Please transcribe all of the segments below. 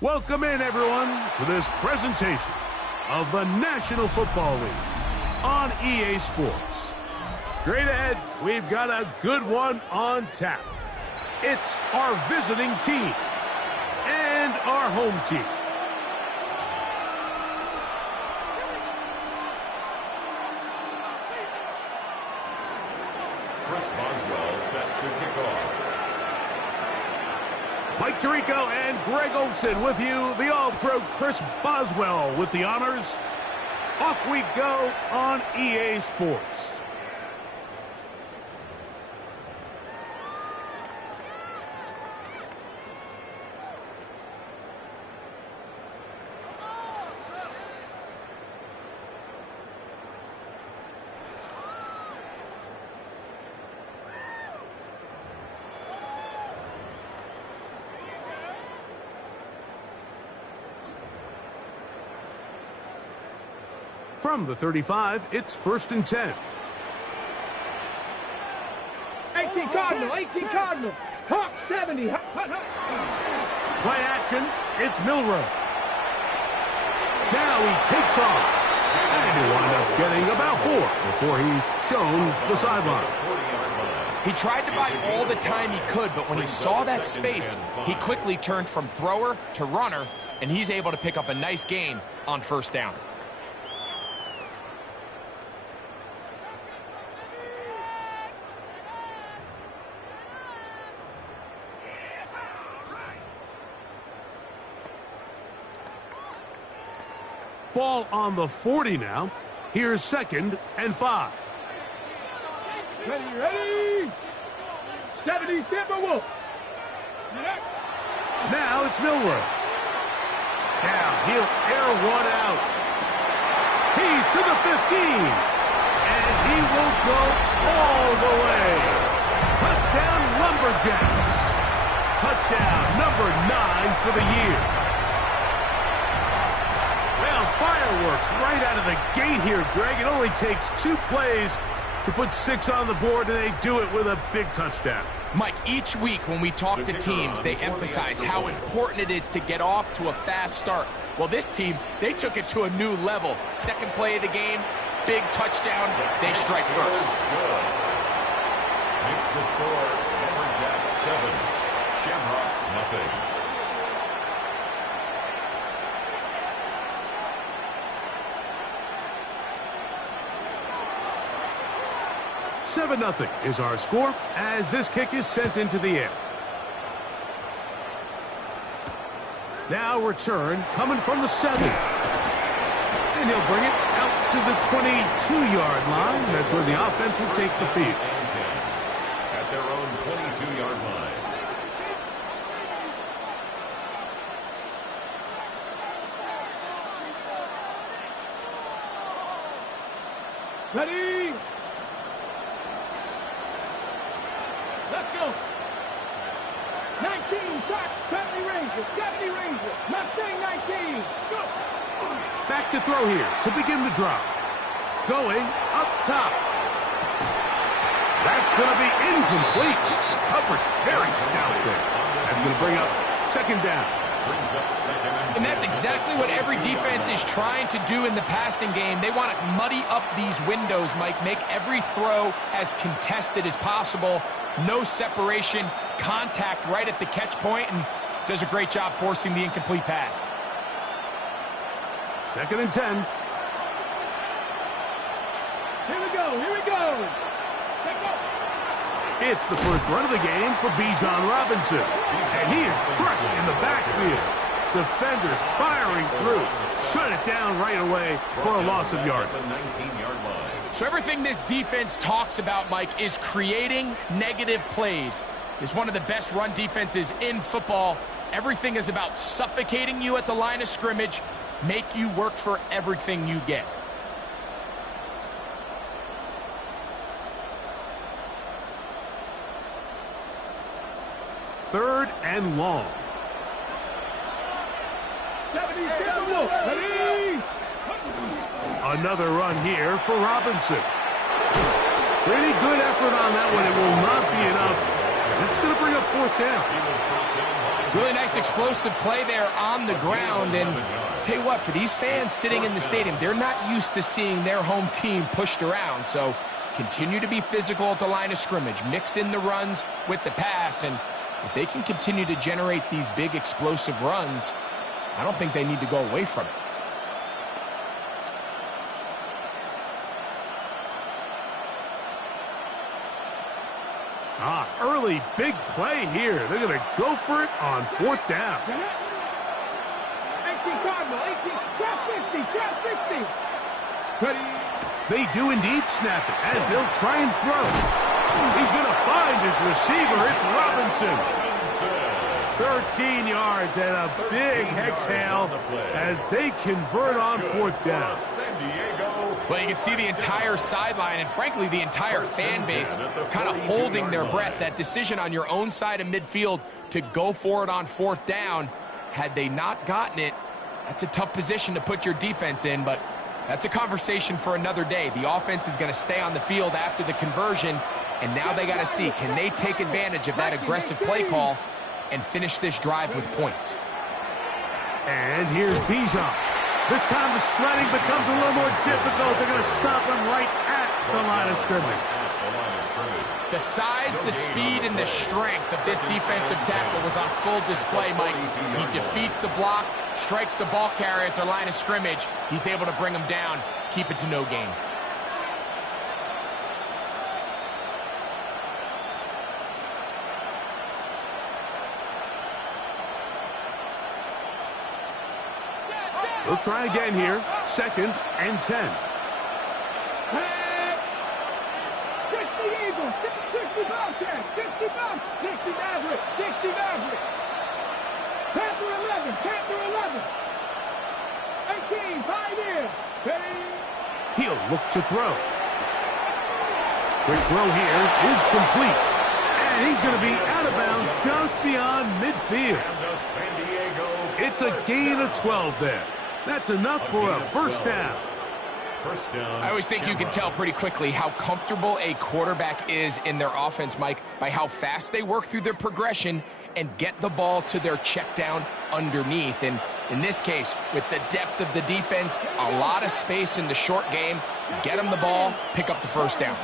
Welcome in, everyone, to this presentation of the National Football League on EA Sports. Straight ahead, we've got a good one on tap. It's our visiting team and our home team. Chris Boswell set to kick off. Mike Tirico and Greg Olson with you. The All-Pro Chris Boswell with the honors. Off we go on EA Sports. From the 35, it's 1st and 10. 18 Cardinal, 18 Cardinal. Hawk 70. Hot. Play action, it's Milrow. Now he takes off. And he'll wind up getting about 4 before he's shown the sideline. He tried to buy all the time he could, but when he saw that space, he quickly turned from thrower to runner, and he's able to pick up a nice gain on 1st down. Ball on the 40 now. Here's 2nd and 5. Ready. 70 Timberwolf. Now it's Milrow. Now he'll air one out. He's to the 15. And he will go all the way. Touchdown Lumberjacks. Touchdown number 9 for the year. Fireworks right out of the gate here, Greg. It only takes 2 plays to put 6 on the board, and they do it with a big touchdown. Mike, each week when we talk to teams, they emphasize how important it is to get off to a fast start. Well, this team, they took it to a new level. 2nd play of the game, big touchdown, they strike first. Makes the score, Lumberjacks 7, Shamrocks nothing. Nothing is our score as this kick is sent into the air. Now return coming from the 7. And he'll bring it out to the 22-yard line. That's where the offense will take the field. At their own 22-yard line. Ready? Let's go. 19, shot, 70 Rangers, 70 Rangers, Mustang 19, go. Back to throw here to begin the drive. Going up top. That's going to be incomplete. Coverage very stout there. That's going to bring up second down. And that's exactly what every defense is trying to do in the passing game. They want to muddy up these windows, Mike, make every throw as contested as possible. No separation, contact right at the catch point, and does a great job forcing the incomplete pass. Second and 10. Here we go, here we go. Let's go. It's the first run of the game for Bijan Robinson. And he is crushed in the backfield. Defenders firing through. Shut it down right away for a loss of yard. So everything this defense talks about, Mike, is creating negative plays. It's one of the best run defenses in football. Everything is about suffocating you at the line of scrimmage, make you work for everything you get. Third and long. 77, ready? Another run here for Robinson. Pretty good effort on that one. It will not be enough. That's going to bring up fourth down. Really nice explosive play there on the ground. And tell you what, for these fans sitting in the stadium, they're not used to seeing their home team pushed around. So continue to be physical at the line of scrimmage. Mix in the runs with the pass. And if they can continue to generate these big explosive runs, I don't think they need to go away from it. Early big play here. They're going to go for it on fourth down. 18 Cardinal, 18, trap 60, trap 60. Ready? They do indeed snap it as they'll try and throw. He's going to find his receiver. It's Robinson. 13 yards and a big exhale as they convert on fourth down. Well, you can see the entire sideline and, frankly, the entire fan base kind of holding their breath. That decision on your own side of midfield to go for it on fourth down, had they not gotten it, that's a tough position to put your defense in, but that's a conversation for another day. The offense is going to stay on the field after the conversion, and now they got to see, can they take advantage of that aggressive play call and finish this drive with points? And here's Bijan. This time the sledding becomes a little more difficult. They're going to stop him right at the line of scrimmage. The size, the speed, and the strength of this defensive tackle was on full display, Mike. He defeats the block, strikes the ball carrier at their line of scrimmage. He's able to bring him down, keep it to no gain. We'll try again here. Second and 10. 60 Eagles, 60 Bobcats, 60 Bobcats, 60 Maverick, 60 Maverick. Panther 11, Panther 11. 18, Pioneer. Ready? He'll look to throw. Quick throw here is complete. And he's going to be out of bounds just beyond midfield. It's a gain of 12 there. That's enough for a first down. I always think you can tell pretty quickly how comfortable a quarterback is in their offense, Mike, by how fast they work through their progression and get the ball to their check down underneath. And in this case, with the depth of the defense, a lot of space in the short game, get them the ball, pick up the first down.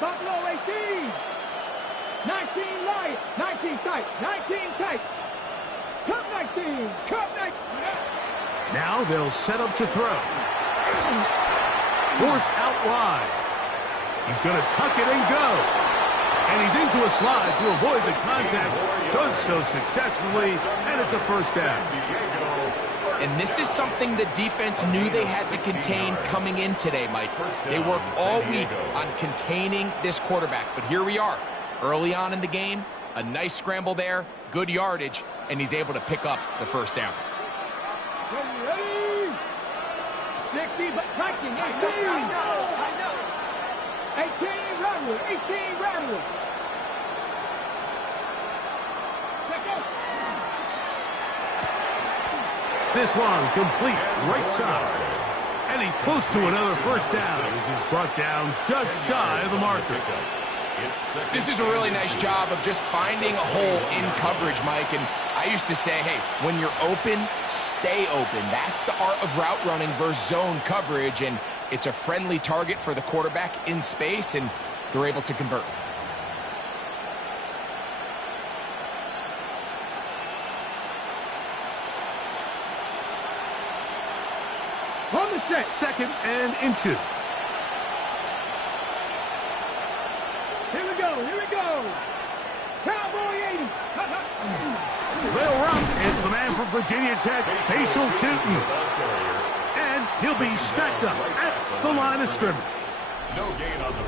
Buffalo 18. 19 light, 19 tight, 19 tight. Cup 19, cup 19. Now they'll set up to throw. Forced out wide. He's going to tuck it and go. And he's into a slide to avoid the contact. Does so successfully, and it's a first down. And this is something the defense knew they had to contain coming in today, Mike. They worked all week on containing this quarterback, but here we are. Early on in the game, a nice scramble there, good yardage, and he's able to pick up the first down. Ready? 60, but touching. 18. 18, Rattler. 18, Rattler. This one complete right side. And he's close to another first down as he's brought down just shy of the marker. This is a really nice job of just finding a hole in coverage, Mike. And I used to say, hey, when you're open, stay open. That's the art of route running versus zone coverage. And it's a friendly target for the quarterback in space, and they're able to convert. On the set. 2nd and inches. Here we go. Here we go. Cowboy 80. They'll run. It's the man from Virginia Tech, Facial Tootin. And he'll be stacked up at the line of scrimmage.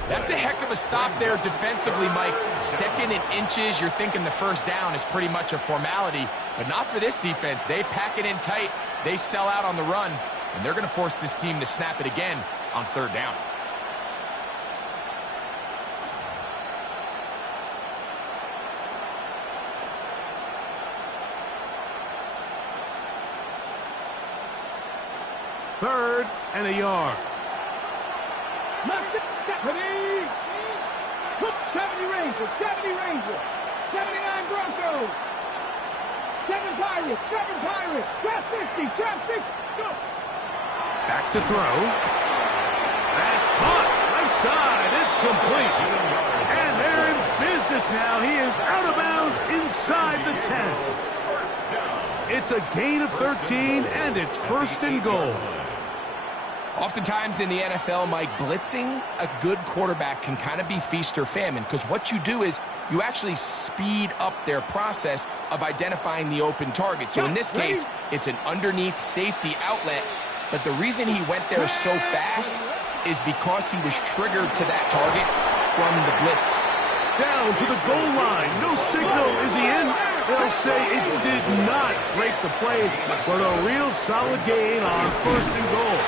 That's a heck of a stop there defensively, Mike. 2nd and inches, you're thinking the first down is pretty much a formality, but not for this defense. They pack it in tight. They sell out on the run, and they're going to force this team to snap it again on 3rd down. Third and a yard. 70 Rangers, 70 Rangers, 79 Broncos, 7 Pirates, 7 Pirates, trap 50, trap 60, go! Back to throw. That's caught. Left side. It's complete. And they're in business now. He is out of bounds inside the 10. It's a gain of 13, and it's 1st and goal. Oftentimes in the NFL, Mike, blitzing a good quarterback can kind of be feast or famine, because what you do is you actually speed up their process of identifying the open target. So in this case, it's an underneath safety outlet, but the reason he went there so fast is because he was triggered to that target from the blitz. Down to the goal line. No signal. Is he in? They'll say it did not break the play, but a real solid gain on 1st and goal.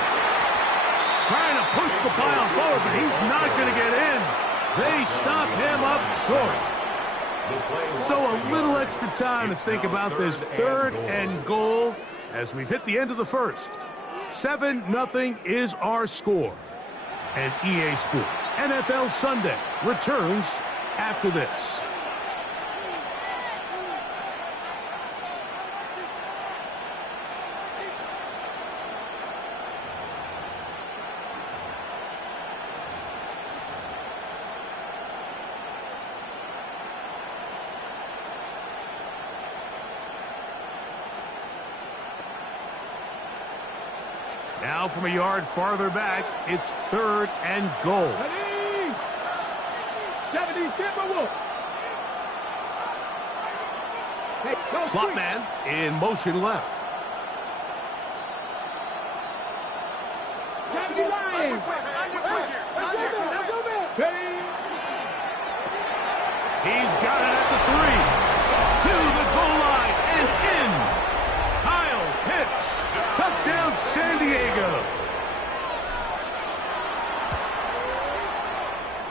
Trying to push the pile forward, but he's not going to get in. They stop him up short. So a little extra time to think about this 3rd and goal as we've hit the end of the first. 7-0 is our score. And EA Sports NFL Sunday returns after this. Now from a yard farther back, it's 3rd and goal. 70 Timberwolves. Slot man in motion left. 70 Lions. He's got it at the 3. To the goal line and in. Kyle Pitts. Touchdown San Diego.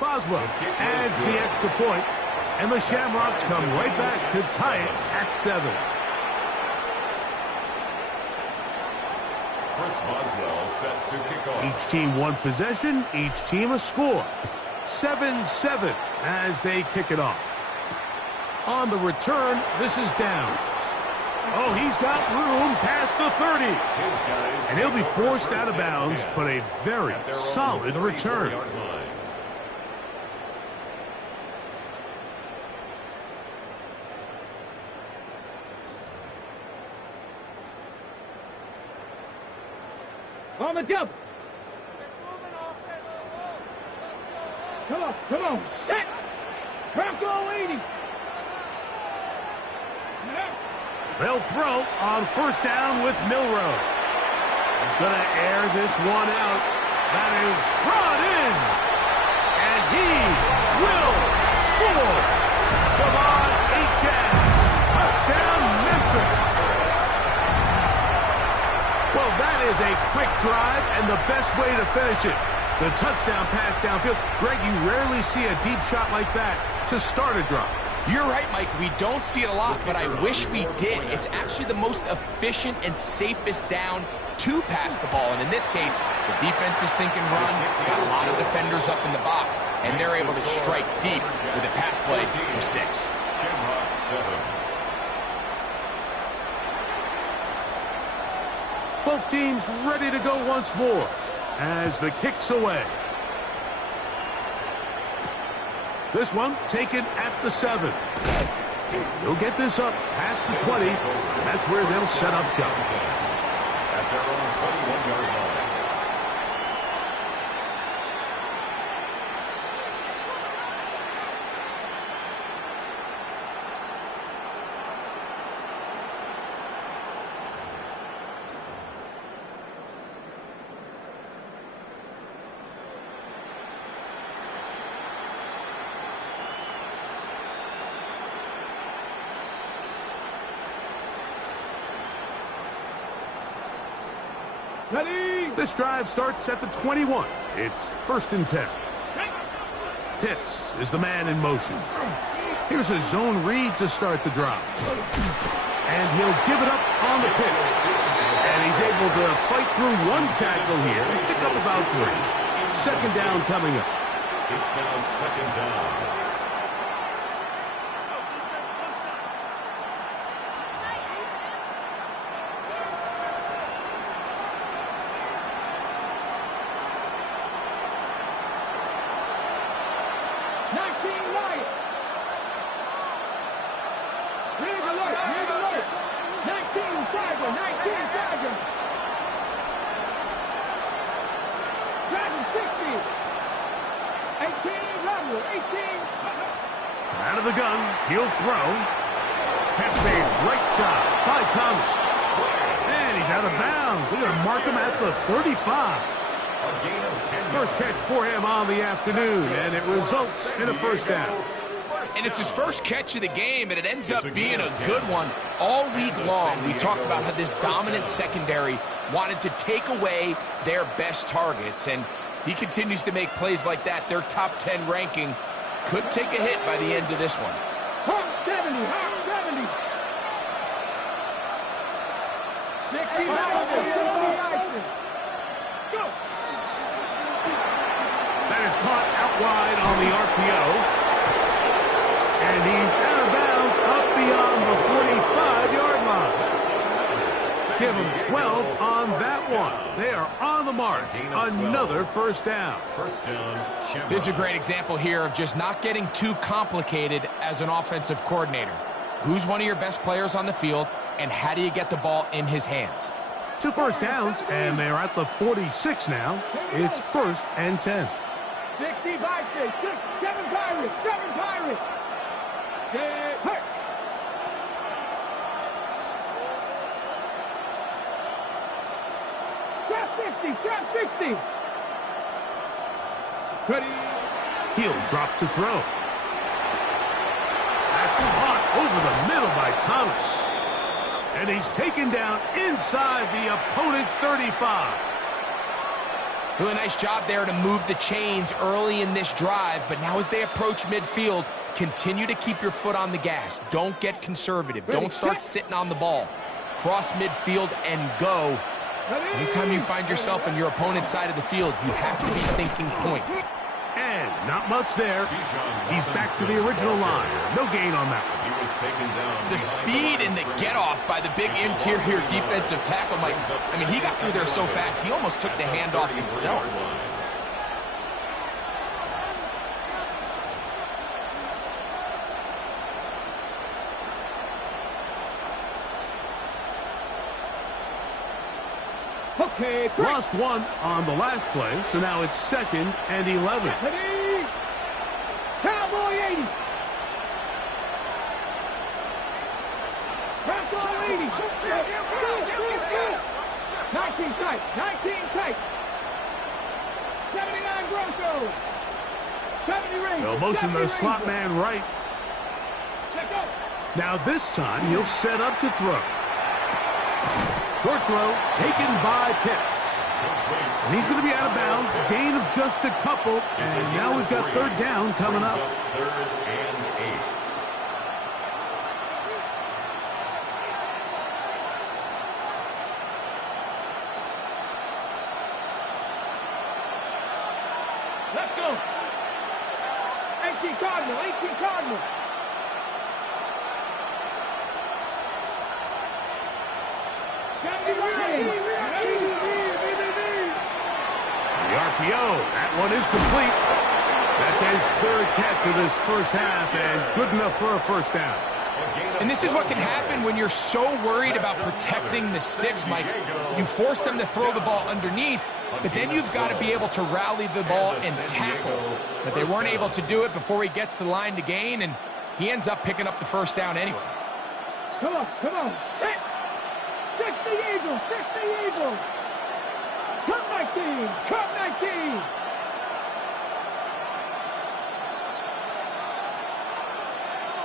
Boswell adds the extra point, and the Shamrocks come right back to tie it at 7. Chris Boswell set to kick off. Each team one possession, each team a score. 7-7 as they kick it off. On the return, this is down. Oh, he's got room past the 30. And he'll be forced out of bounds, but a very solid return. On the double. Come on. Set. Bronco 80. They'll throw on 1st down with Milrow. He's going to air this one out. That is brought in. And he will score. Come on, H.N. Touchdown, Memphis. Quick drive and the best way to finish it. The touchdown pass downfield. Greg, you rarely see a deep shot like that to start a drive. You're right, Mike. We don't see it a lot, but I wish we did. It's actually the most efficient and safest down to pass the ball. And in this case, the defense is thinking run, got a lot of defenders up in the box, and they're able to strike deep with a pass play for 6. Shamrock 7. Both teams ready to go once more as the kick's away. This one taken at the 7. He'll get this up past the 20, and that's where they'll set up shop. At their own 21-yard line. Ready? This drive starts at the 21. It's 1st and 10. Pitts is the man in motion. Here's a zone read to start the drive. And he'll give it up on the pitch. And he's able to fight through one tackle here and pick up about 3. Second down coming up. It's now 2nd down. Out of the gun, he'll throw. Catch made right side by Thomas. And he's out of bounds. They're going to mark him at the 35. First catch for him on the afternoon, and it results in a 1st down. And it's his first catch of the game, and it ends up being a good one. All week long, we talked about how this dominant secondary wanted to take away their best targets. And if he continues to make plays like that, their top 10 ranking could take a hit by the end of this one. Hawk 70, Hawk 70. 60, go. That is caught out wide on the RPO. And he's out of bounds up beyond the 45-yard line. Give him 12 on that one. They are on the march. Another 1st down. This is a great example here of just not getting too complicated as an offensive coordinator. Who's one of your best players on the field, and how do you get the ball in his hands? 2 first downs, and they're at the 46 now. It's 1st and 10. 65, 6, 7 Pirates, 7 Pirates. Get hurt. Trap 60. Ready. He'll drop to throw. That's caught over the middle by Thomas. And he's taken down inside the opponent's 35. Doing a nice job there to move the chains early in this drive, but now as they approach midfield, continue to keep your foot on the gas. Don't get conservative. Don't start sitting on the ball. Cross midfield and go. Anytime you find yourself on your opponent's side of the field, you have to be thinking points. And not much there. He's back to the original line. No gain on that one. He was taken down. The speed and the get-off by the big interior defensive tackle, Mike. I mean, he got through there so fast, he almost took the handoff himself. Okay, quick. Lost one on the last play, so now it's 2nd and 11. Ready. Cowboy 80. Cowboy 80. 19 tight. 19 tight. 79 Broncos. 70 Rangers. They'll motion the slot man right. Let go. Now this time he'll set up to throw. Short throw taken by Pitts. And he's going to be out of bounds. Gain of just a couple. And now we've got third down coming up. Third and 8. Let's go. 18 Cardinal, 18 Cardinal. The RPO, that one is complete. That's his third catch of this first half, and good enough for a first down. And this is what can happen when you're so worried about protecting the sticks, Mike. You force them to throw the ball underneath, but then you've got to be able to rally the ball and tackle. But they weren't able to do it before he gets to the line to gain, and he ends up picking up the first down anyway. Come on, come on. 60 Eagles, 60 Eagles. Cut 19, cut 19.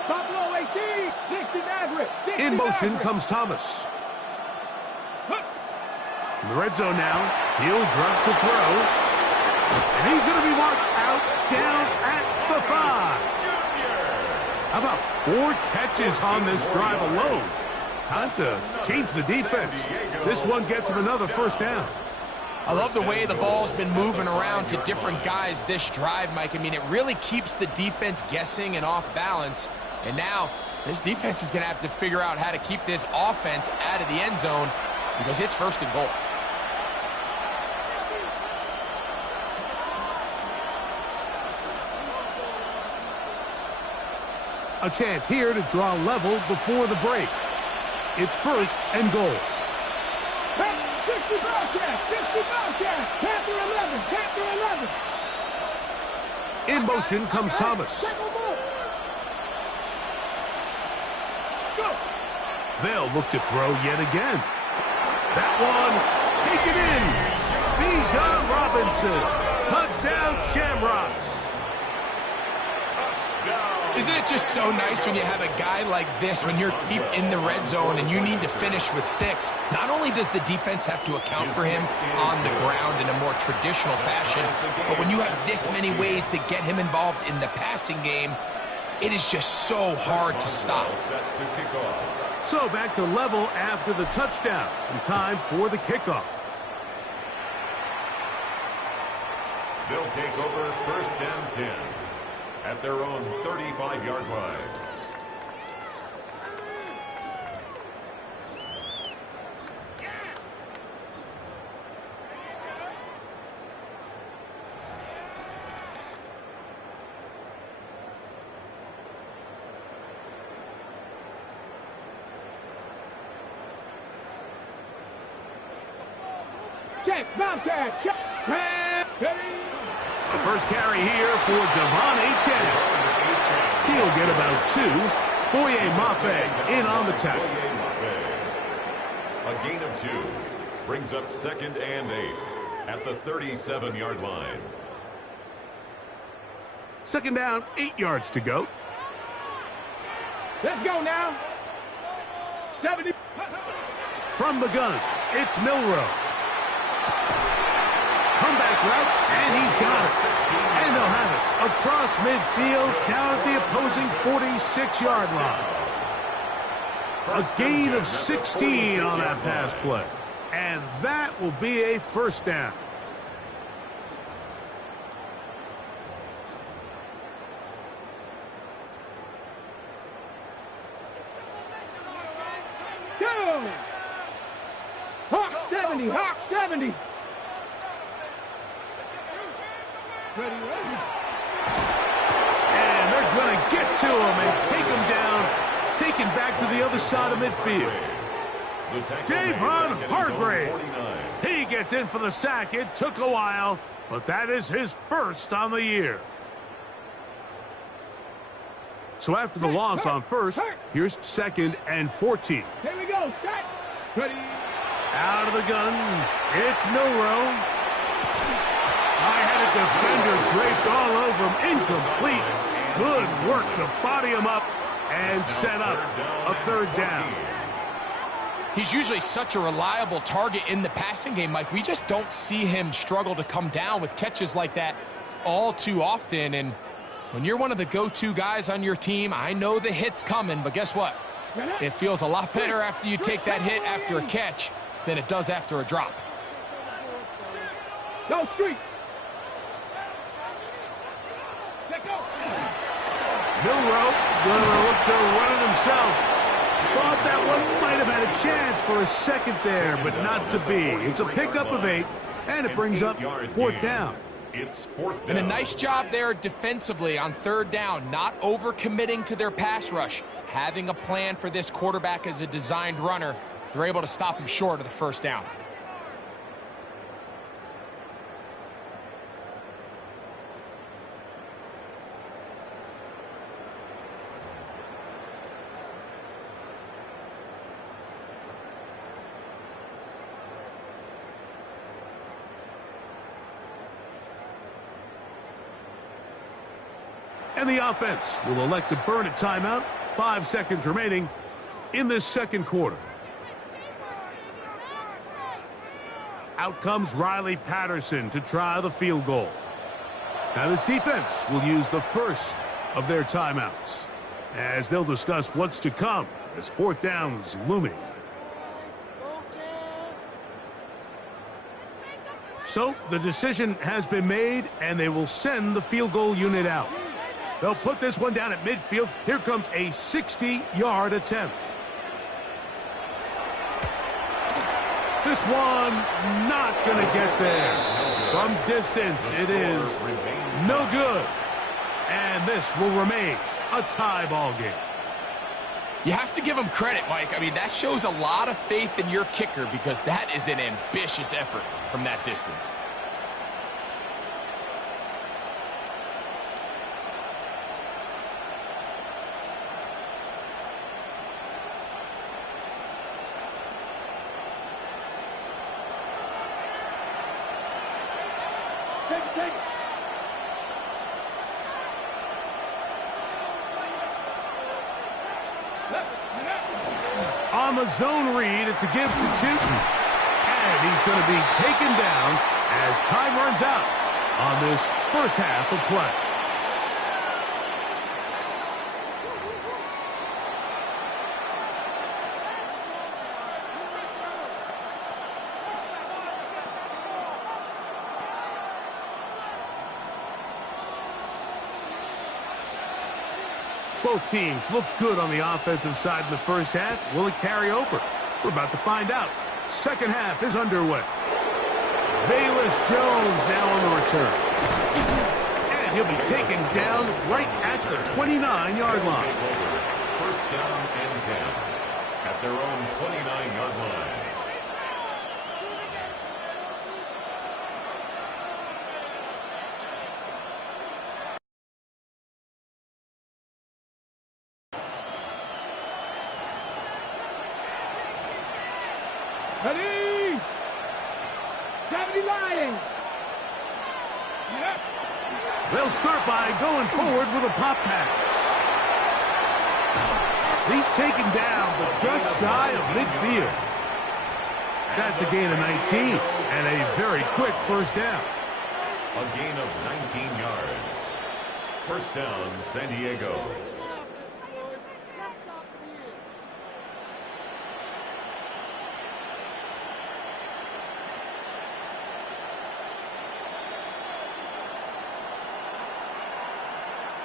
Buffalo 18, 60 Maverick. 60 In motion Maverick. comes Thomas. In the red zone now. He'll drop to throw. And he's going to be marked out down at the 5. How about 4 catches on this drive alone? Time to change the defense. This one gets him another first down. I love the way the ball's been moving around to different guys this drive, Mike. I mean, it really keeps the defense guessing and off balance. And now, this defense is going to have to figure out how to keep this offense out of the end zone because it's first and goal. A chance here to draw level before the break. It's first and goal. 60 Bobcats, 60 Bobcats. Panther 11, Panther 11. In motion comes Thomas. Go. They'll look to throw yet again. That one, take it in. Bijan Robinson. Touchdown, Shamrocks. Isn't it just so nice when you have a guy like this, when you're deep in the red zone and you need to finish with 6? Not only does the defense have to account for him on the ground in a more traditional fashion, but when you have this many ways to get him involved in the passing game, it is just so hard to stop. So back to level after the touchdown, and time for the kickoff. They'll take over first down 10 at their own 35-yard line. Check, Bobcat, check. The first carry here for Devon Achane. He'll get about 2. Boye Mafe in on the tackle. A gain of 2 brings up second and 8 at the 37-yard line. Second down, 8 yards to go. Let's go now. 70. From the gun, it's Milrow. Comeback route, and he's got it. And they'll have it across midfield down at the opposing 46-yard line. A gain of 16 on that pass play. And that will be a first down. Go! Hawk 70, Hawk 70. Ready, ready. And they're going to get to him and take him down, taken back to the other side of midfield. Javon Hargrave. He gets in for the sack. It took a while, but that is his first on the year. So after the loss on first, here's second and 14. Here we go, set. Ready. Out of the gun, it's Milrow. I had a defender draped all over him. Incomplete. Good work to body him up and set up a third down. He's usually such a reliable target in the passing game, Mike. We just don't see him struggle to come down with catches like that all too often. And when you're one of the go-to guys on your team, I know the hit's coming, but guess what? It feels a lot better after you take that hit after a catch than it does after a drop. No street. Let go. Milroe gonna look to run it himself. Thought that one might have had a chance for a second there, but not to be. It's a pickup of 8, and it brings up 4th down. It's 4th down. And a nice job there defensively on 3rd down, not overcommitting to their pass rush. Having a plan for this quarterback as a designed runner, they're able to stop him short of the 1st down. And the offense will elect to burn a timeout. 5 seconds remaining in this second quarter. Out comes Riley Patterson to try the field goal. Now this defense will use the first of their timeouts as they'll discuss what's to come as 4th down's looming. So the decision has been made, and they will send the field goal unit out. They'll put this one down at midfield. Here comes a 60-yard attempt. This one not going to get there. From distance, it is no good. And this will remain a tie ball game. You have to give him credit, Mike. I mean, that shows a lot of faith in your kicker because that is an ambitious effort from that distance. Take it. On the zone read, it's a give to Tootin. And he's going to be taken down as time runs out on this first half of play. Both teams look good on the offensive side in the first half. Will it carry over? We're about to find out. Second half is underway. Velus Jones now on the return. And he'll be taken down right at the 29-yard line. First down and 10 at their own 29-yard line. Ready? 70 lying. They'll start by going forward with a pop pass. He's taken down, but just shy of midfield. That's a gain of 19 and a very quick first down. A gain of 19 yards. First down, San Diego.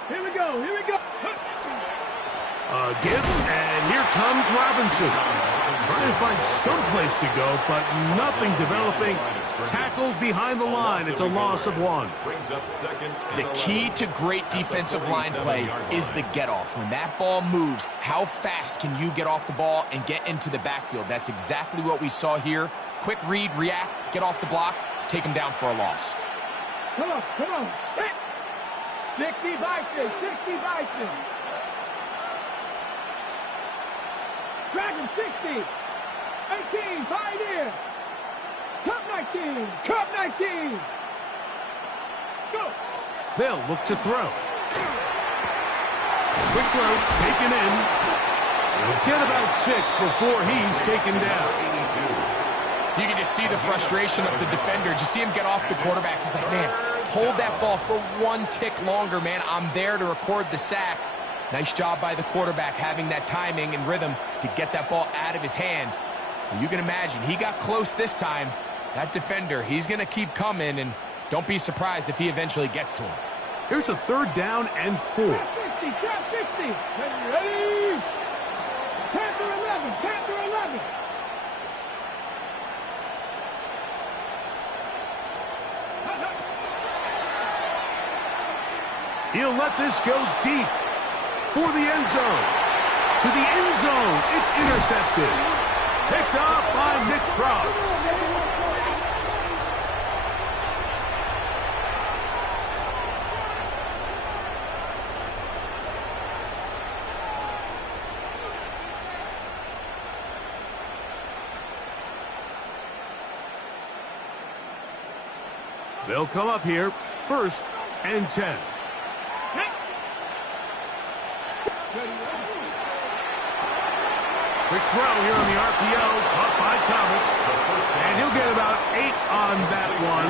Here we go. Give, and here comes Robinson. Trying to find some place to go, but nothing developing. Tackled behind the line. It's a loss of 1. Brings up second. The key to great defensive line play is the get-off. When that ball moves, how fast can you get off the ball and get into the backfield? That's exactly what we saw here. Quick read, react, get off the block, take him down for a loss. Come on. Hit. 60 Bison. Dragon 60. 18, Pioneer. Cup 19. Go. They'll look to throw. Quick throw taken in. He'll get about 6 before he's taken down. You can just see the frustration of the defender. Did you see him get off the quarterback? He's like, man, hold that ball for 1 tick longer, man. I'm there to record the sack. Nice job by the quarterback having that timing and rhythm to get that ball out of his hand. You can imagine, he got close this time. That defender, he's going to keep coming, and don't be surprised if he eventually gets to him. Here's a 3rd down and 4. 50, drop 60. Ready? Panther 11, Panther 11. He'll let this go deep for the end zone. To the end zone. It's intercepted. Picked off by Nick Cross. They'll come up here, 1st and 10. Quick throw here on the RPO, caught by Thomas. And he'll get about 8 on that one.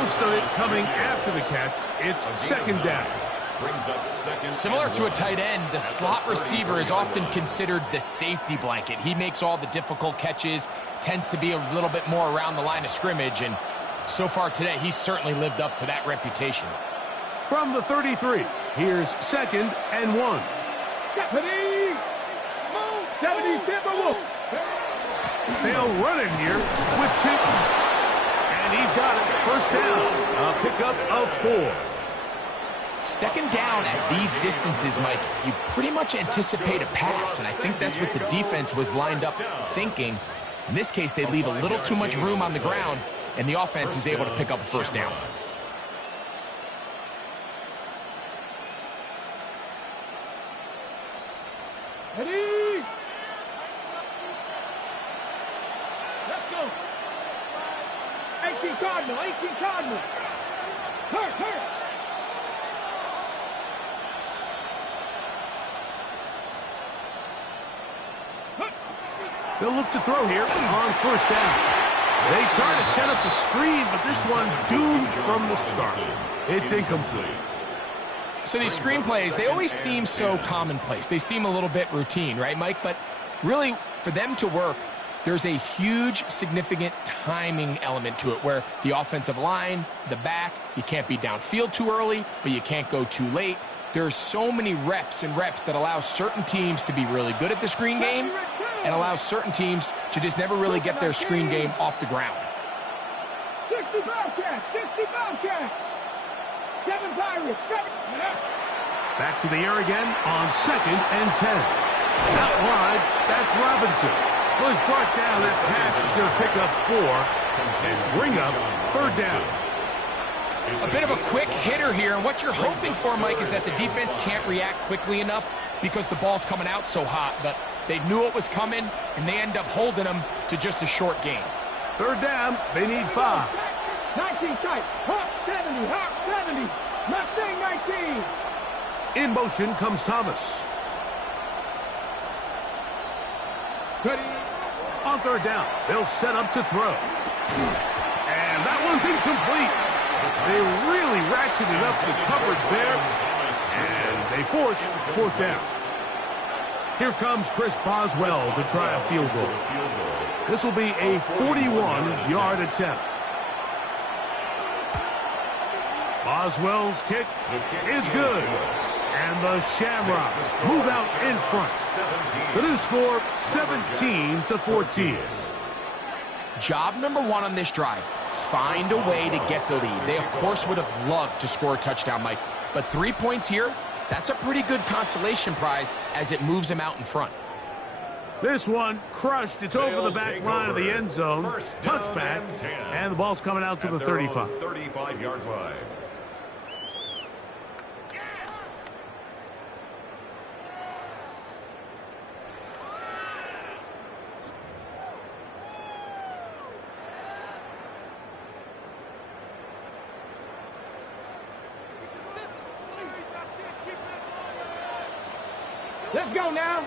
Most of it coming after the catch. It's 2nd down. Similar to a tight end, the slot receiver is often considered the safety blanket. He makes all the difficult catches, tends to be a little bit more around the line of scrimmage, and so far today, he's certainly lived up to that reputation. From the 33, here's 2nd and 1. 70 Timberwolves. They'll run it here with 2. And he's got it. 1st down. A pickup of 4. 2nd down at these distances, Mike, you pretty much anticipate a pass, and I think that's what the defense was lined up thinking. In this case, they leave a little too much room on the ground, and the offense is able to pick up a 1st down. Ready? Let's go. 18 Cardinal, 18 Cardinal. Hurt. They'll look to throw here on 1st down. They try to set up the screen, but this one doomed from the start. It's incomplete. So these screenplays, they always seem so commonplace. They seem a little bit routine, right, Mike? But really, for them to work, there's a huge, significant timing element to it where the offensive line, the back, you can't be downfield too early, but you can't go too late. There's so many reps and reps that allow certain teams to be really good at the screen game and allow certain teams to just never really get their screen game off the ground. 60 Bobcats, 60 Bobcats. 7 Pirates, 7. Back to the air again on 2nd and 10. Out wide, that's Robinson. Was brought down. That pass is going to pick up 4 and bring up 3rd down. A bit of a quick hitter here, and what you're hoping for, Mike, is that the defense can't react quickly enough because the ball's coming out so hot, but they knew it was coming, and they end up holding them to just a short gain. 3rd down, they need 5. 19 tight, Hawk 70, Hawk 70, Mustang 19. In motion comes Thomas. On 3rd down, they'll set up to throw. And that one's incomplete. They really ratcheted up the coverage there, and they force 4th down. Here comes Chris Boswell to try a field goal. This will be a 41-yard attempt. Boswell's kick is good. And the Shamrocks move out in front. The new score, 17-14. Job number 1 on this drive, find a way to get the lead. They, of course, would have loved to score a touchdown, Mike. But 3 points here, that's a pretty good consolation prize as it moves them out in front. This one crushed. It's over the back line of the end zone. Touchback, and the ball's coming out to the 35. 35-yard line. Let's go now.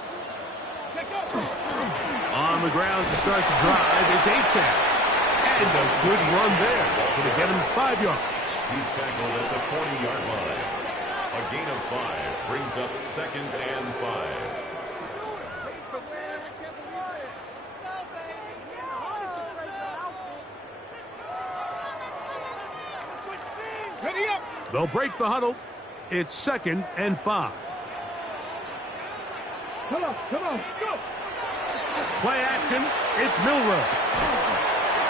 On the ground to start the drive, it's Achane. And a good run there. Going to get him 5 yards. He's tackled at the 40-yard line. A gain of 5 brings up 2nd and 5. Ready up. They'll break the huddle. It's 2nd and 5. Come on, go. Play action. It's Milroe.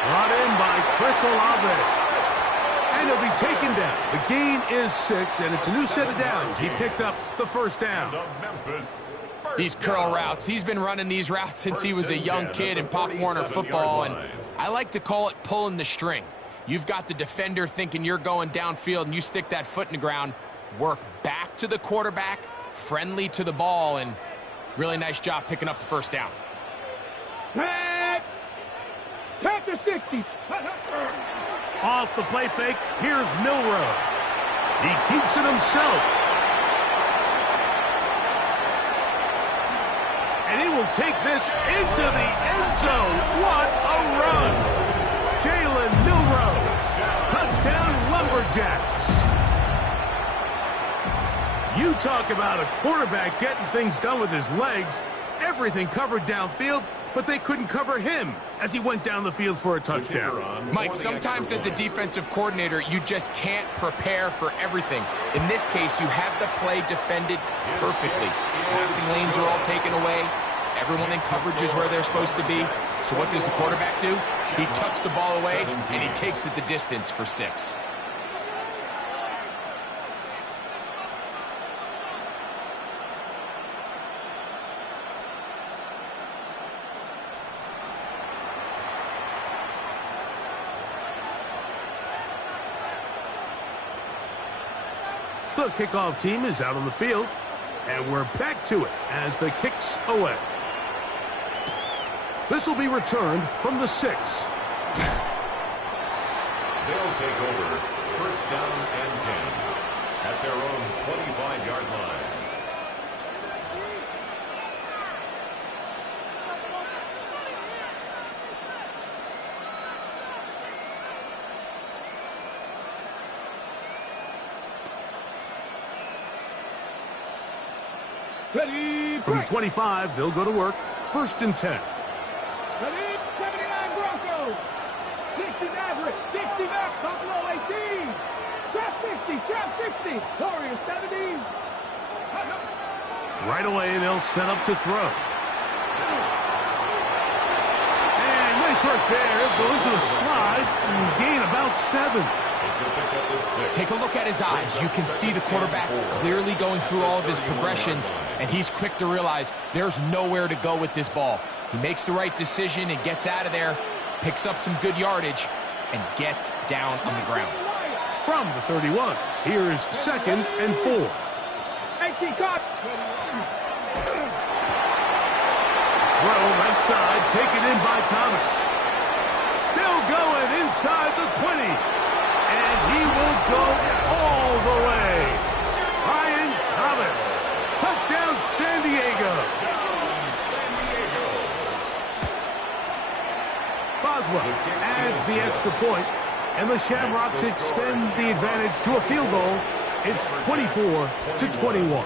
Brought in by Chris Olave. And he'll be taken down. The gain is 6, and it's a new set of downs. He picked up the first down. These curl routes. He's been running these routes since he was a young kid in Pop Warner football, and I like to call it pulling the string. You've got the defender thinking you're going downfield, and you stick that foot in the ground, work back to the quarterback, friendly to the ball, and really nice job picking up the first down. Panther 60. Off the play fake, here's Milroe. He keeps it himself. And he will take this into the end zone. What a run! Jalen Milroe. Touchdown, Lumberjacks. You talk about a quarterback getting things done with his legs. Everything covered downfield, but they couldn't cover him as he went down the field for a touchdown. Mike, sometimes as a defensive coordinator, you just can't prepare for everything. In this case, you have the play defended perfectly. Passing lanes are all taken away. Everyone in coverage is where they're supposed to be. So what does the quarterback do? He tucks the ball away, and he takes it the distance for 6. The kickoff team is out on the field, and we're back to it as the kick's away. This will be returned from the 6. They'll take over 1st down and 10 at their own 25-yard line. Ready, From 25, they'll go to work. 1st and 10. Ready, 79 Broncos. 60 Maverick, 60 back, Buffalo 18. Trap 60, Warriors 70. Right away, they'll set up to throw. And nice work there. Go into the slides and gain about 7. Take a look at his eyes. You can see the quarterback clearly going through all of his progressions, and he's quick to realize there's nowhere to go with this ball. He makes the right decision and gets out of there, picks up some good yardage, and gets down on the ground. From the 31, here's 2nd and 4. 18 cut. Throw left side, taken in by Thomas. Still going inside the 20. And he will go all the way. Ryan Thomas. Touchdown, San Diego. Boswell adds the extra point, and the Shamrocks extend the advantage to a field goal. It's 24-21.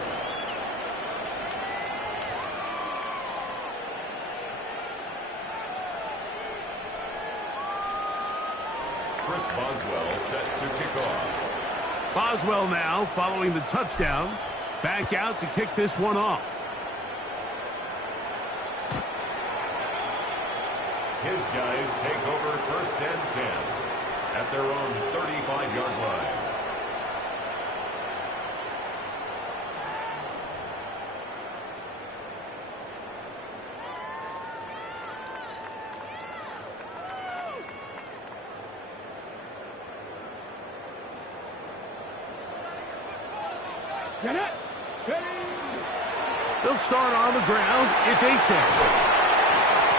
Chris Boswell set to kick off. Boswell now following the touchdown. Back out to kick this one off. His guys take over 1st and 10 at their own 35-yard line. They'll start on the ground. It's Achane.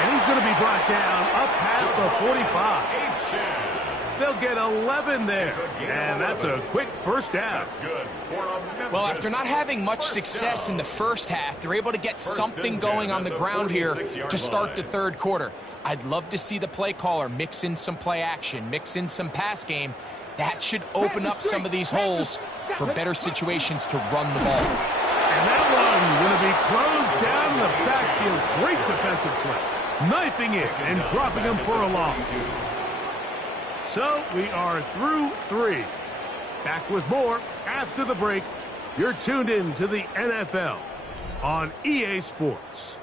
And he's going to be brought down up past the 45. They'll get 11 there. And that's a quick first down. That's good for a Memphis. Well, after not having much success in the first half, they're able to get something going on the ground here to start the third quarter. I'd love to see the play caller mix in some play action, mix in some pass game. That should open up some of these holes for better situations to run the ball. And that one going to be closed down the backfield. Great defensive play. Knifing it and dropping him for a loss. So we are through 3. Back with more after the break. You're tuned in to the NFL on EA Sports.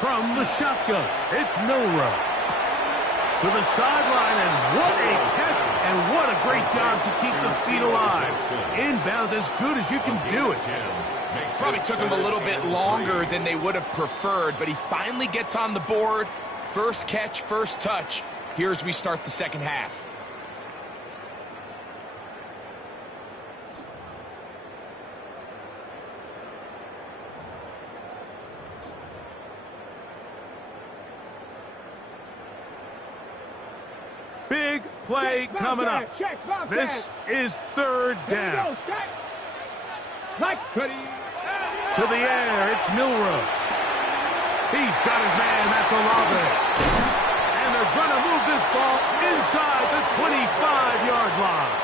From the shotgun, it's Milrow to the sideline, and what a catch, and what a great job to keep the feet alive. Inbounds as good as you can do it. Probably took him a little bit longer than they would have preferred, but he finally gets on the board. First catch, first touch. Here as we start the second half. Big play coming up. This is third down. To the air, it's Milrow. He's got his man, that's Olave. And they're going to move this ball inside the 25-yard line.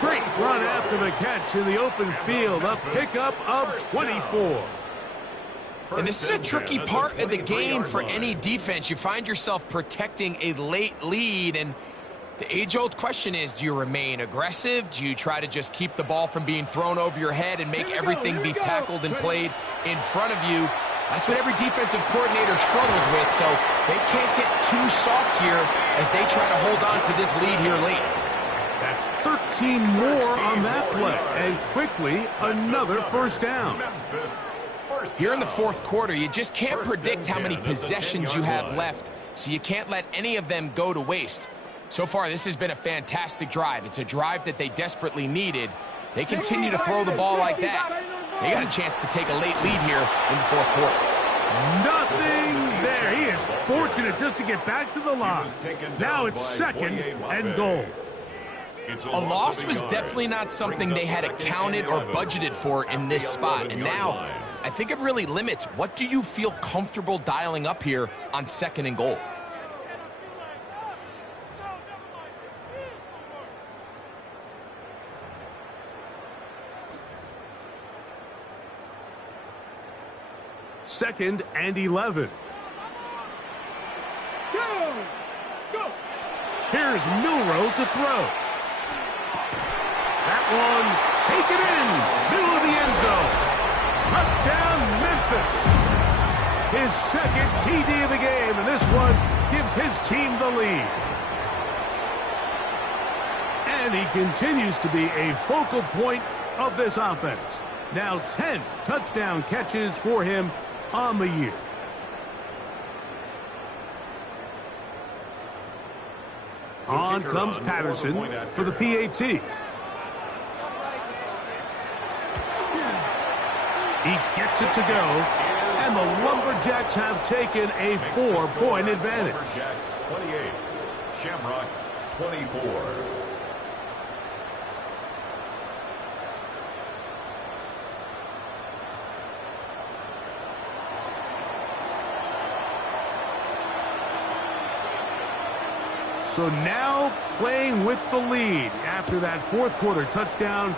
Great run after the catch in the open field. A pickup of 24. And this is a tricky part of the game for any defense. You find yourself protecting a late lead, and the age-old question is, do you remain aggressive? Do you try to just keep the ball from being thrown over your head and make everything be tackled and played in front of you? That's what every defensive coordinator struggles with, so they can't get too soft here as they try to hold on to this lead here late. That's 13 more on that play, and quickly another first down. Here in the fourth quarter, you just can't predict how many possessions you have left, so you can't let any of them go to waste. So far, this has been a fantastic drive. It's a drive that they desperately needed. They continue to throw the ball like that. They got a chance to take a late lead here in the fourth quarter. Nothing there. He is fortunate just to get back to the line. Now it's second and goal. A loss was definitely not something they had accounted or budgeted for in this spot. And now, I think it really limits what do you feel comfortable dialing up here on second and goal. Second and 11. Go! Here's Milrow to throw. That one, take it in, middle of the end zone. Touchdown, Memphis. His second TD of the game, and this one gives his team the lead. And he continues to be a focal point of this offense. Now 10 touchdown catches for him on the year. On comes Patterson for the PAT. He gets it to go, and the Lumberjacks have taken a 4-point advantage. Lumberjacks 28, Shamrocks 24. So now playing with the lead after that fourth quarter touchdown.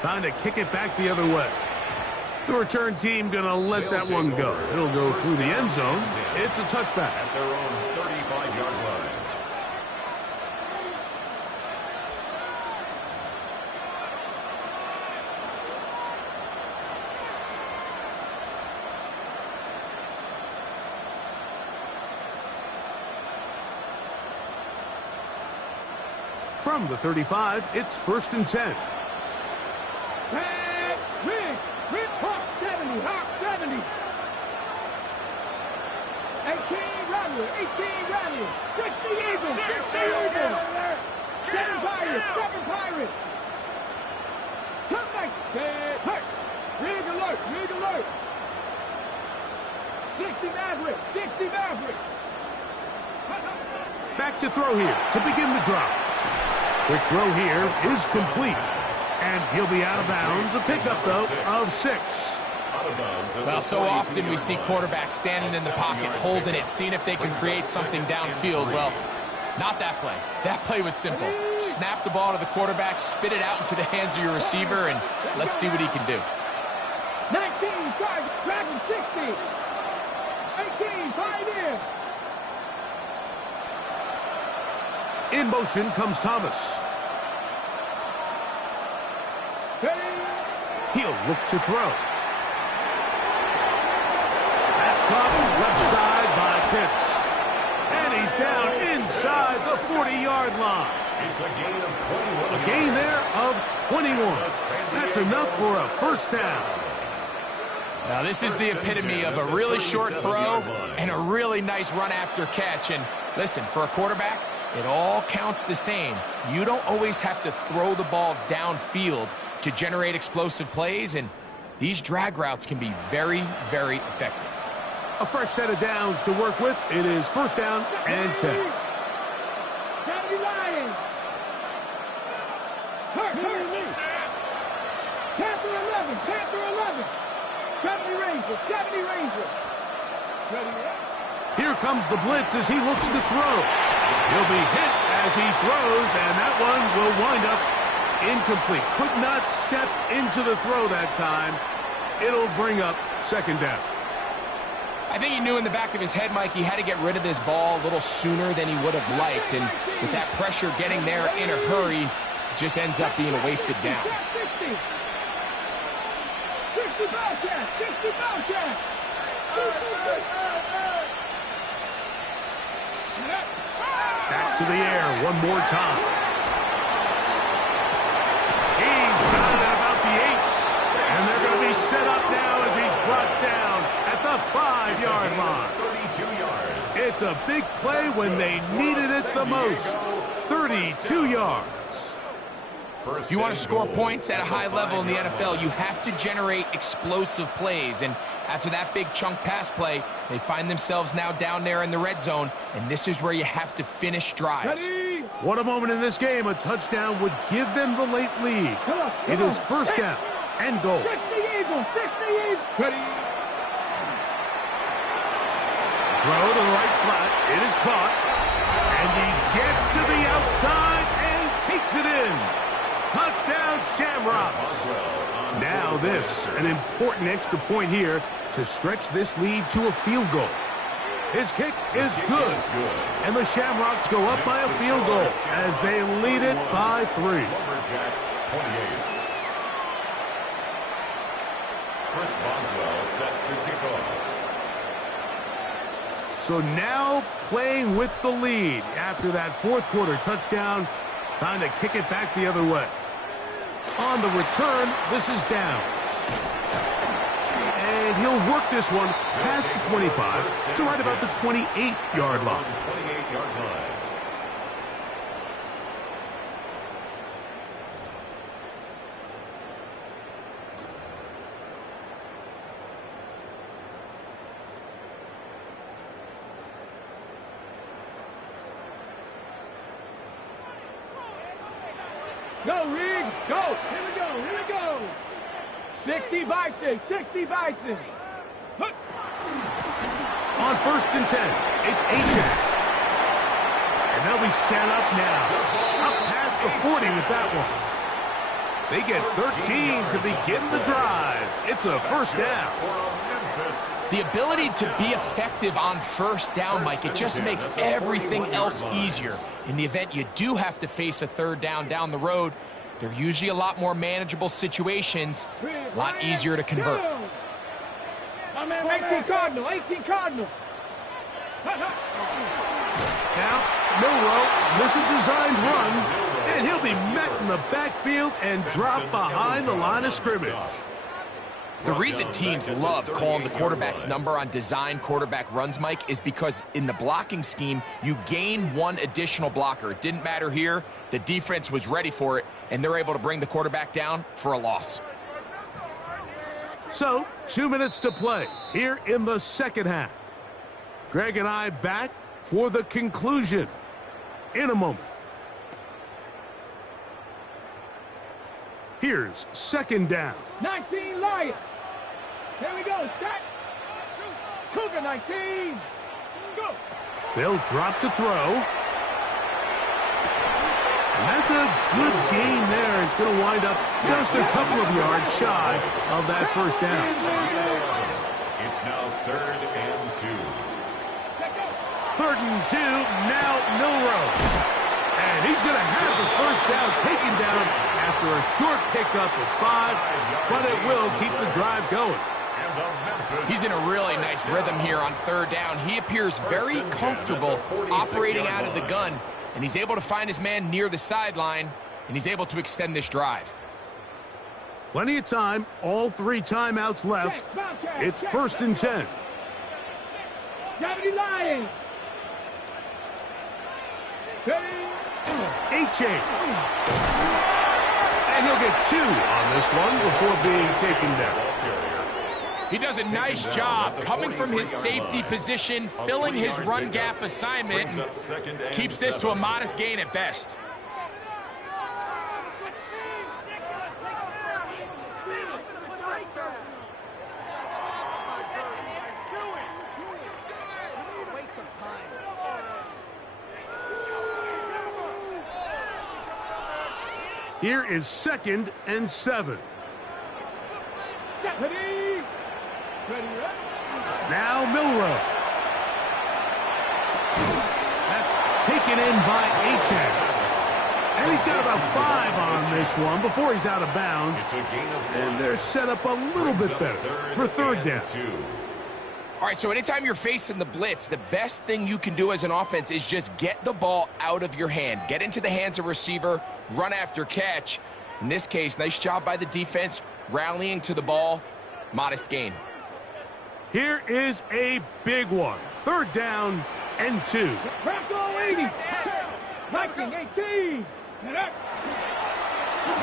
Time to kick it back the other way. The return team going to let that one go. It'll go through the end zone. It's a touchback. At their own 35-yard line. From the 35, it's 1st and 10. Rig, Hawk 70, Hawk 70. 18 Runner, 60 Eagles, 7 Pirates. Come back, hurt. Rig alert. 60 Maverick. Back to throw here to begin the drive. Quick throw here is complete. And he'll be out of bounds. A pickup, though, of 6. Well, so often we see quarterbacks standing in the pocket, holding it, seeing if they can create something downfield. Well, not that play. That play was simple. Snap the ball to the quarterback, spit it out into the hands of your receiver, and let's see what he can do. 19, charge, Dragon 60. 18, 5 in. In motion comes Thomas. He'll look to throw. That's caught left side by Pitts. And he's down inside the 40-yard line. It's a gain of 21. A gain there of 21. That's enough for a first down. Now, this is the epitome of a really short throw and a really nice run after catch. And listen, for a quarterback, it all counts the same. You don't always have to throw the ball downfield to generate explosive plays, and these drag routes can be very, very effective. A fresh set of downs to work with. It is 1st down and 10. 70 Lions. Hurt. Panther 11. 70 Rangers. Here comes the blitz as he looks to throw. He'll be hit as he throws, and that one will wind up incomplete. Could not step into the throw that time. It'll bring up 2nd down. I think he knew in the back of his head, Mike, he had to get rid of this ball a little sooner than he would have liked. And with that pressure getting there in a hurry, it just ends up being a wasted down. 60 Bowcat. Back to the air one more time. He's got it at about the 8. And they're going to be set up now as he's brought down at the 5-yard line. 32 yards. It's a big play when they needed it the most. 32 yards. If you want to score points at a high level in the NFL, you have to generate explosive plays. And after that big chunk pass play, they find themselves now down there in the red zone, and this is where you have to finish drives. What a moment in this game. A touchdown would give them the late lead. It is 1st down and goal. 60 Eagles. Ready. Throw to the right flat. It is caught. And he gets to the outside and takes it in. Touchdown, Shamrocks. Now this, an important extra point here to stretch this lead to a field goal. His kick is good. And the Shamrocks go up by a field goal as they lead it by 3. Lumberjacks 28. Chris Boswell set to kick off. So now playing with the lead after that 4th quarter touchdown. Time to kick it back the other way. On the return, this is down. And he'll work this one past the 25 to right about the 28-yard line. 28-yard line. Go, Rig. Go. Here we go. 60 Bison. On 1st and 10, it's Ajak. And they'll be set up now. Up past the 40 with that one. They get 13 to begin the drive. It's a 1st down. The ability to be effective on 1st down, Mike, it just makes everything else easier. In the event you do have to face a 3rd down the road, they're usually a lot more manageable situations, a lot easier to convert. 18 Cardinal. Now, Milrow, this is designed run, and And he'll be met in the backfield and dropped behind the line of scrimmage. The reason teams love calling the quarterback's number on design quarterback runs, Mike, is because in the blocking scheme, you gain one additional blocker. It didn't matter here. The defense was ready for it, and they're able to bring the quarterback down for a loss. So, 2 minutes to play here in the second half. Greg and I back for the conclusion in a moment. Here's second down. 19 Lions. Here we go. Set. Cougar 19. Go. They'll drop to throw. And that's a good gain there. It's going to wind up just a couple of yards shy of that first down. It's now 3rd and 2. 3rd and 2, now Milroe. And he's going to have the first down taken down after a short pickup of 5, but it will keep the drive going. He's in a really nice rhythm here on 3rd down. He appears very comfortable operating out of the gun, and he's able to find his man near the sideline, and he's able to extend this drive. Plenty of time, all 3 timeouts left. It's 1st and 10. 70 Lions. A-chain. And he'll get 2 on this one before being taken down. He does a nice job coming from his safety position, filling his run gap assignment, and keeps this to a modest gain at best. Here is 2nd and 7. Now Milroe. That's taken in by A-chain. And he's got about 5 on this one before he's out of bounds. And they're set up a little bit better for 3rd down. All right, so anytime you're facing the blitz, the best thing you can do as an offense is just get the ball out of your hand. Get into the hands of receiver, run after catch. In this case, nice job by the defense, rallying to the ball. Modest gain. Here is a big one. 3rd down and 2. Bronco 80. Viking 18.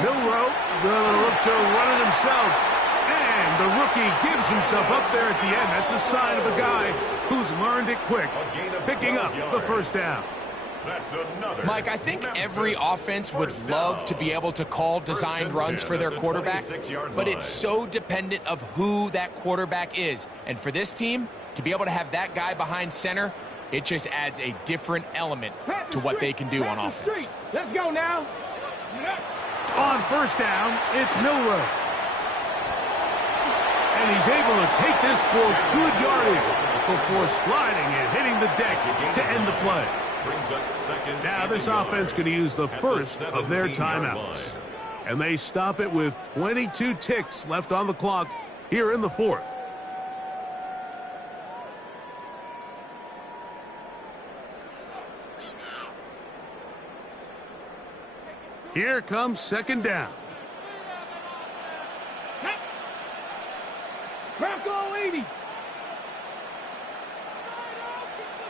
Milroe gonna look to run it himself. And the rookie gives himself up there at the end. That's a sign of a guy who's learned it quick, picking up the first down. Mike, I think every offense would love to be able to call designed runs for their quarterback, but it's so dependent of who that quarterback is. And for this team, to be able to have that guy behind center, it just adds a different element to what they can do on offense. Let's go now. On 1st down, it's Milroe. And he's able to take this for good yardage before sliding and hitting the deck to end the play. Now this offense going to use the first of their timeouts. And they stop it with 22 ticks left on the clock here in the 4th. Here comes 2nd down. Bronco 80.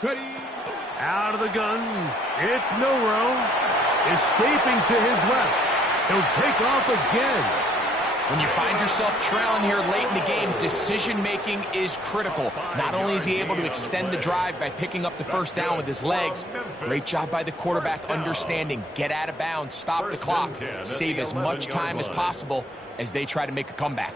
Ready. Out of the gun, it's Milroe, escaping to his left. He'll take off again. When you find yourself trailing here late in the game, decision-making is critical. Not only is he able to extend the drive by picking up the first down with his legs, great job by the quarterback understanding, get out of bounds, stop the clock, save as much time as possible as they try to make a comeback.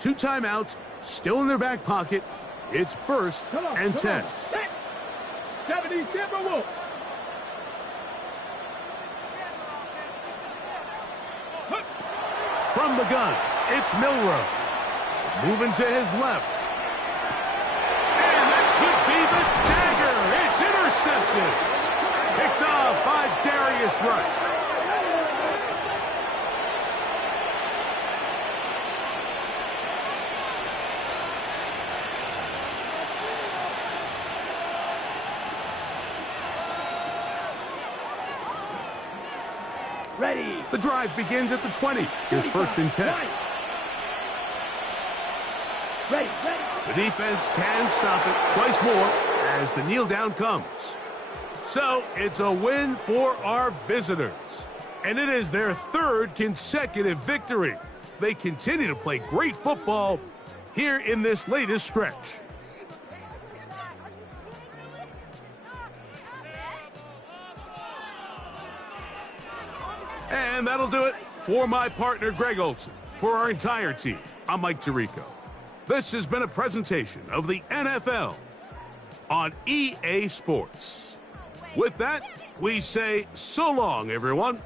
Two timeouts, still in their back pocket. It's 1st and 10. 70 Timberwolves. From the gun, it's Milroe. Moving to his left. And that could be the dagger. It's intercepted. Picked off by Darius Rush. Ready. The drive begins at the 20. Here's first and 10. Ready. The defense can stop it twice more as the kneel down comes. So it's a win for our visitors. And it is their third consecutive victory. They continue to play great football here in this latest stretch. And that'll do it for my partner, Greg Olson. For our entire team, I'm Mike Tirico. This has been a presentation of the NFL on EA Sports. With that, we say so long, everyone.